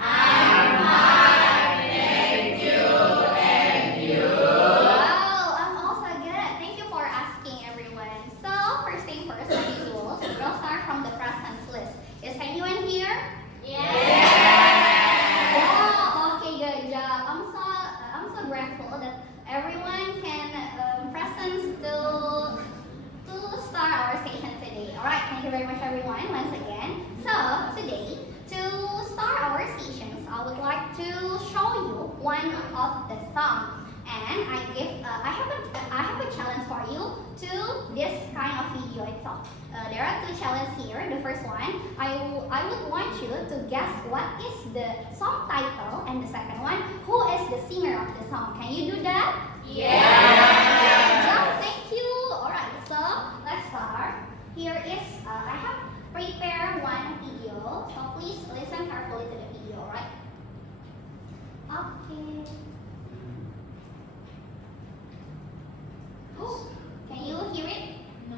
I'm fine, thank you, and you? Wow, I'm also good. Thank you for asking, everyone. So, first thing first, as usual, we'll start from the presents list. Is anyone here? Wow, okay, good job. I'm so grateful that everyone can presents to start our session today. All right, thank you very much, everyone, once again. So today, to start our sessions, I would like to show you one of the song, and I have a challenge for you to this kind of video itself. There are two challenges here. The first one, I would want you to guess what is the song title, and the second one, who is the singer of the song. Can you do that? Yeah, thank you. Alright, so let's start. Here is, I have prepared one video, so please listen carefully to the video, alright? Okay. Can you hear it? No.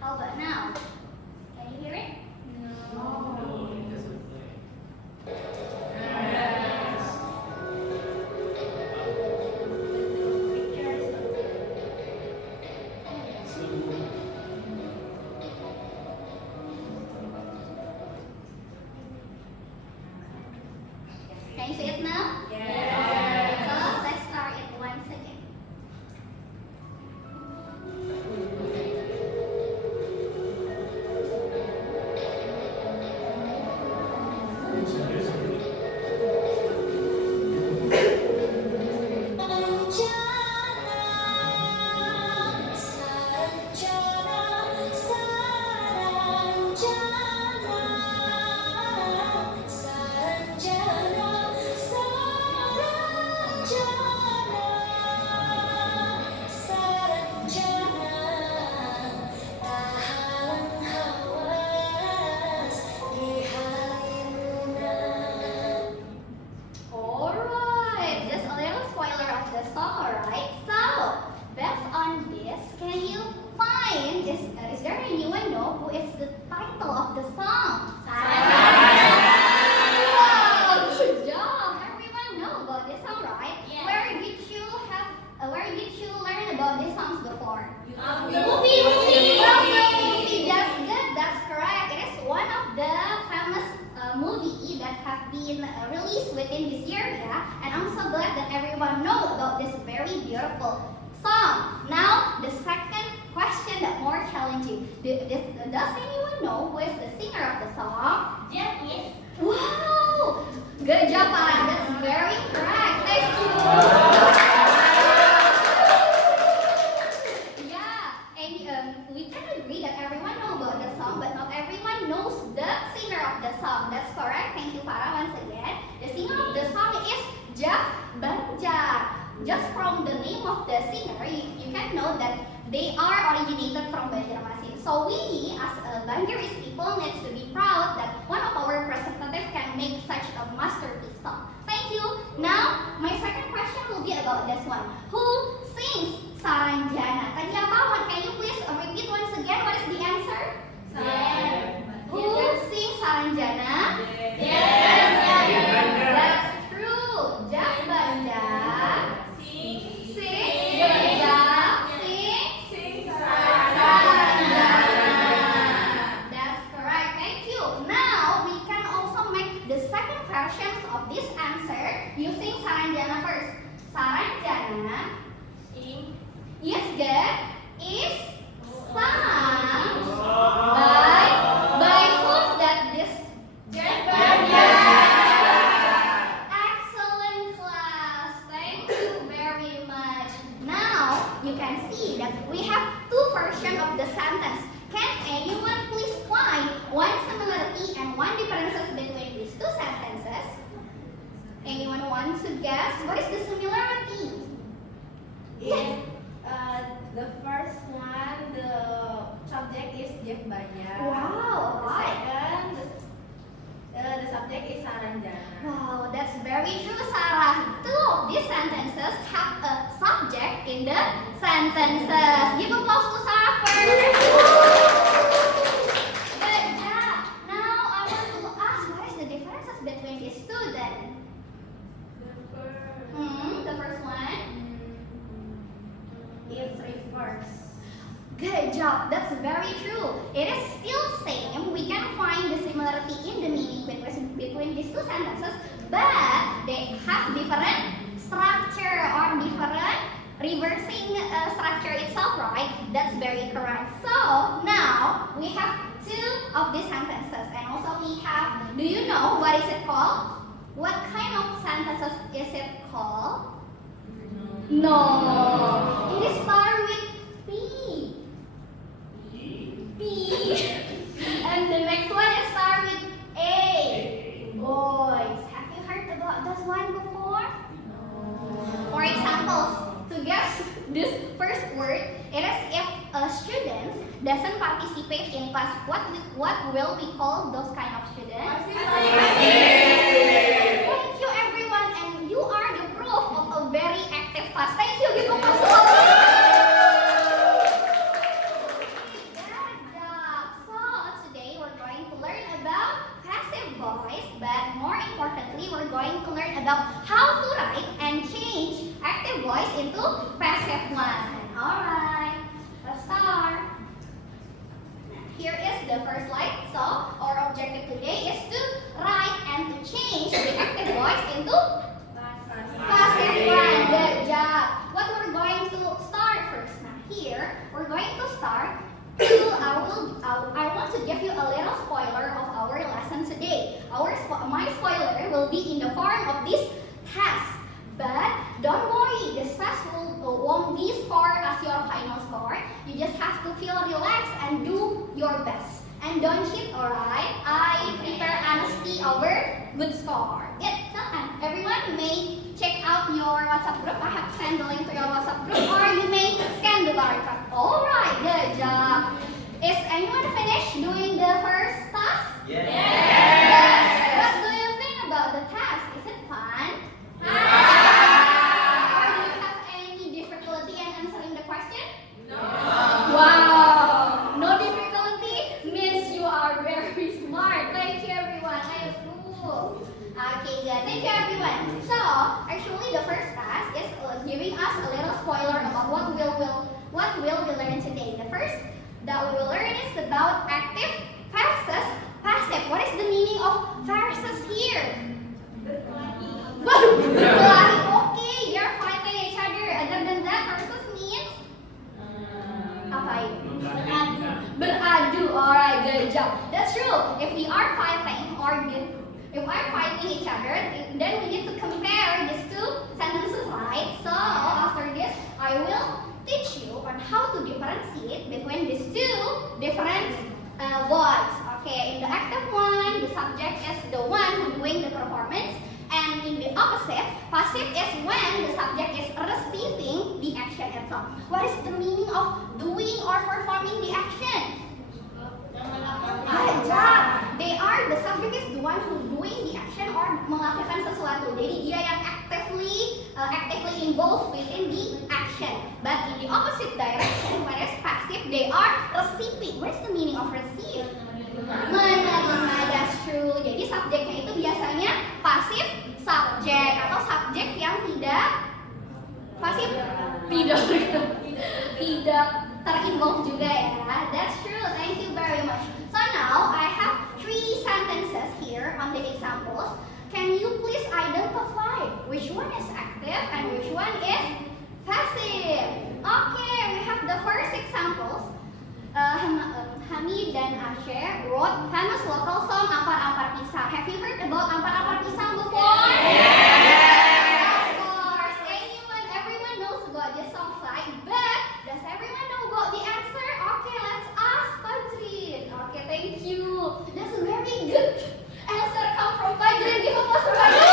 How about now? Can you hear it? No. Can you see it now? So let's start it once again. Alright, just a little spoiler of the song, alright? So, based on this, can you find, is there anyone know who is the title of the song? Wow, good job! Everyone know about this song, right? Yeah. Where did you learn about these songs before? From The movie. That's good. That's correct. It is one of the famous movie that have been released within this year, yeah. And I'm so glad that everyone know about this very beautiful song. Now, the second question that more challenging. Does anyone know who is the singer of the song? Yes. Wow! Good job, Farah. That's very correct. Thank you. Yeah, and we can agree that everyone knows about the song, but not everyone knows the singer of the song. That's correct. Thank you, Farah, once again. The singer of the song is Jeff Banjar. Just from the name of the singer, you can know that they are originated from Banjarmasin. So we, as Banjaris people, need to be proud that one of our representatives can make such a masterpiece song. Thank you. Now, my second question will be about this one. Who sings Saranjana? Tadi apa? Can you please repeat once again? What is the answer? Who sings Saranjana? That's true. Jeff Banjar sings Saranjana. That's correct. Thank you. Now we can also make the second version of this answer using Saranjana first. Saranjana, yes, good, is sung by whom that this excellent class. Thank you very much. Now you can see that we have two versions of the sentence. Can anyone please find one similarity and one differences between these two sentences? Anyone want to guess what is the similarity? The first one, the subject is Jeff Banjar. Wow, The right. second, the subject is Saranjana. Wow, that's very true, Sarah. Two of these sentences have a subject in the sentences. Give applause to Sarah first. Good job. That's very true. It is still same. We can find the similarity in the meaning between these two sentences, but they have different structure or different reversing structure itself, right? That's very correct. So now we have two of these sentences, and also we have. Do you know what is it called? What kind of sentences is it called? No. It is start with P. P. And the next one is start with A. Boys. Have you heard about this one before? For example, to guess this first word, it is if a student doesn't participate in class, what will we call those kind of students? Thank you everyone, and you are the proof of a very active class. Thank you. Give a applause to all of you. Good job. So today we're going to learn about passive voice, but more importantly, we're going to learn about how to write and change active voice into passive one. Alright, let's start. Here is the first slide. So our objective today is to write and to change the active voice into passive one. Good job. What we're going to start first. Now here, we're going to start. I want to give you a little spoiler of our lesson today. My spoiler will be in the form of this test. But don't worry, this test won't be scored as your final score. You just have to feel relaxed and do your best. And don't cheat, alright? I prepare honesty over good score. Yes, everyone, you may check out your WhatsApp group. I have sent the link to your WhatsApp group, or you may scan the barcode. Alright, good job. Is anyone finished doing the first task? Yes. What do you think about the task? Is it fun? Or do you have any difficulty in answering the question? No. Wow, no difficulty means you are very smart. Thank you everyone. I approve. Okay, good. Thank you everyone. So, actually the first task is giving us a little spoiler about what will we learn today. The first that we will learn is about active versus passive. What is the meaning of versus here? Okay, they are fighting each other. Other than that, versus means apa itu? Beradu. Alright, good job. That's true. If we are fighting each other, then we need to compare these two sentences, right? So after this, I will teach you on how to differentiate between these two different words. Okay, in the active one, the subject is the one who doing the performance. And in the opposite, passive is when the subject is receiving the action itself. What is the meaning of doing or performing the action? The subject is the one who doing the action or melakukan sesuatu. Jadi dia yang actively involved within the action. But in the opposite direction, whereas passive, they are receiving. What is the meaning of receive? Menerima, that's true. Jadi subjeknya itu biasanya pasif subjek atau subjek yang tidak pasif, tidak terinvolve juga ya. That's true. Thank you very much. So now I have 3 sentences here on the examples. Can you please identify which one is active and which one is passive? Okay, we have the first examples. Hamid dan Asher wrote famous local song Ampar-Ampar Pisang. Have you heard about Ampar-Ampar Pisang before? Of course. Everyone knows about this song, right? But does everyone know about the answer? Okay, let's ask Fajrin. Okay, thank you. That's a very good answer come from Fajrin. Give a applause to Fajrin.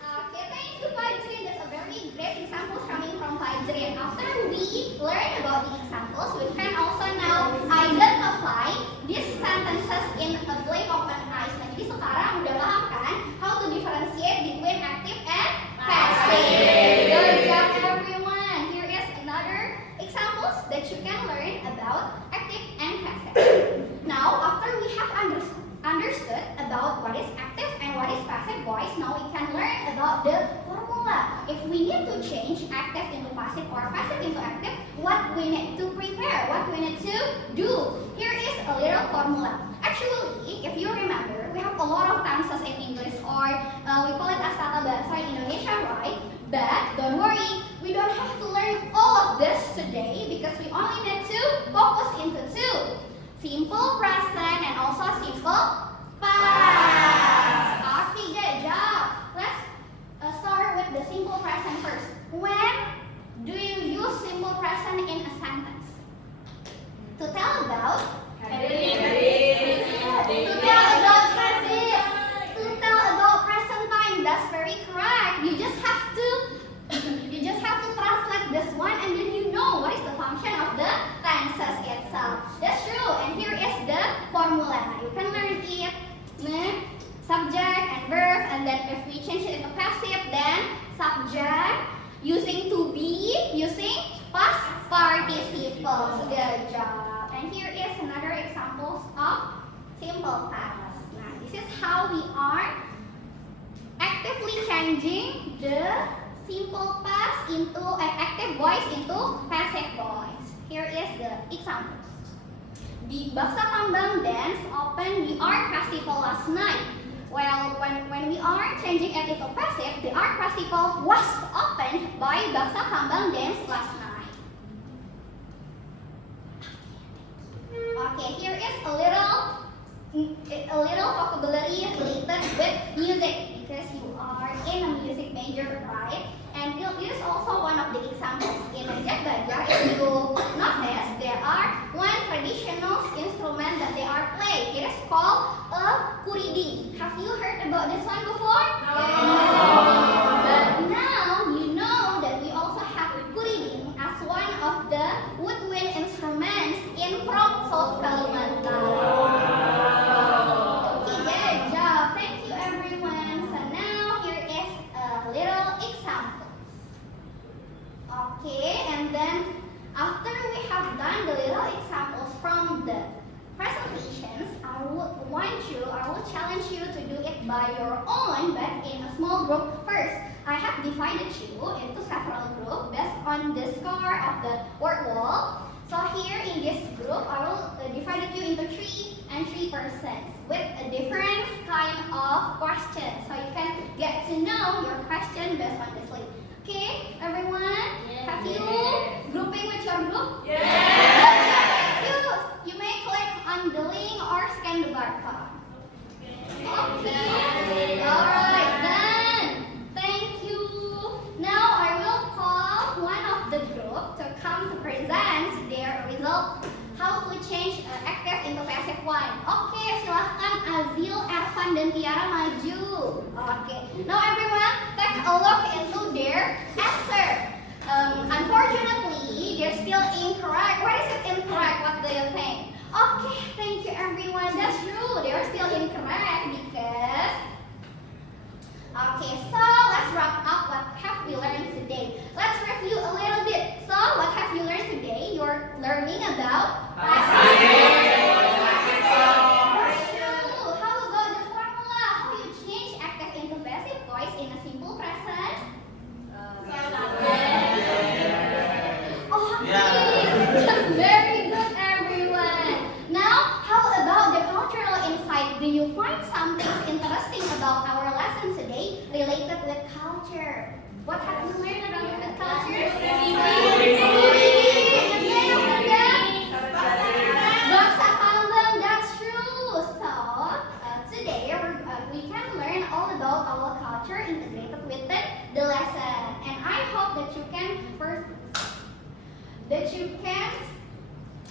Okay, thank you Fajrin. That's a very great example coming from Fajrin. After we learn about the examples, we can also now identify these sentences in passive or passive into active, what we need to prepare, what we need to do. Here is a little formula. Actually, if you remember, we have a lot of tenses in English, or we call it as tata bahasa in Indonesia, right? But don't worry, we don't have to learn all of this today because we only need to focus into two. Simple present and also simple past. Okay, good job. Let's start with the simple present first. When do you use simple present in a sentence? To tell about? To tell about present. To tell about present time. That's very correct. You just have to translate this one, and then you know what is the function of the tenses itself. That's true. And here is the formula. You can learn it. Subject and verb, and then if we change it into passive, then subject using to be, using past participles. Good job. And here is another examples of simple past. Now, this is how we are actively changing the simple past into active voice into passive voice. Here is the examples. The Baksa Kambang dance opened the art festival last night. Well, when we are changing it into passive, the art festival was opened by Baksa Kambang dance last night. Okay, here is a little vocabulary related with music because you are in a music major, right? And it is also one of the examples in Reject Belajar. If you notice, there are one traditional instrument that they are playing. It is called a kuridi. Have you heard about this one before? No. But now you know that we also have kuridi as one of the woodwind instruments in from South Kalimantan. Okay, good job. Thank you, everyone. So now here is a little example. Okay, and then after we have done the little examples from the presentations, I will challenge you to do it by your own, but in a small group first. I have divided you into several groups based on the score of the word wall. So here in this group, I will divide you into 3 and 3% with a different kind of questions. So you can get to know your question based on this link. Okay, everyone? Have you grouping with your group? You may click on the link or scan the barcode. Okay. Alright, then. Thank you. Now I will call one of the group to come to present their result. How to change active into passive one. Okay, silahkan Azil, Ervan, dan Tiara maju. Okay. Now everyone, take a look into their answer. Unfortunately, they're still incorrect. Why is it incorrect? What do you think? Okay, thank you everyone. That's true. They are still incorrect because... Okay, so let's wrap up what have we learned today. Let's review a little bit. So, what have you learned today? You're learning about passive. That's true. How about the formula? How you change active into passive voice in a simple present? That's very good, everyone. Now, how about the cultural insight? Do you find something interesting about our lesson today related with culture? What have you learned about the culture? Baksa Kambang, that's true. So, today we can learn all about our culture integrated with the lesson. And I hope that you can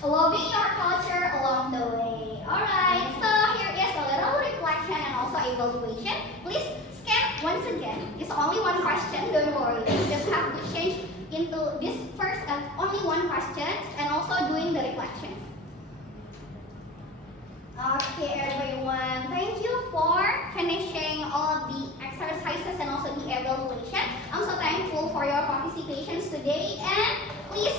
loving your culture along the way. Alright, so here is a little reflection and also evaluation. Please scan once again. It's only one question, don't worry. You just have to change into this first only one question and also doing the reflections. Okay, everyone. Thank you for finishing all of the exercises and also the evaluation. I'm so thankful for your participations today, and please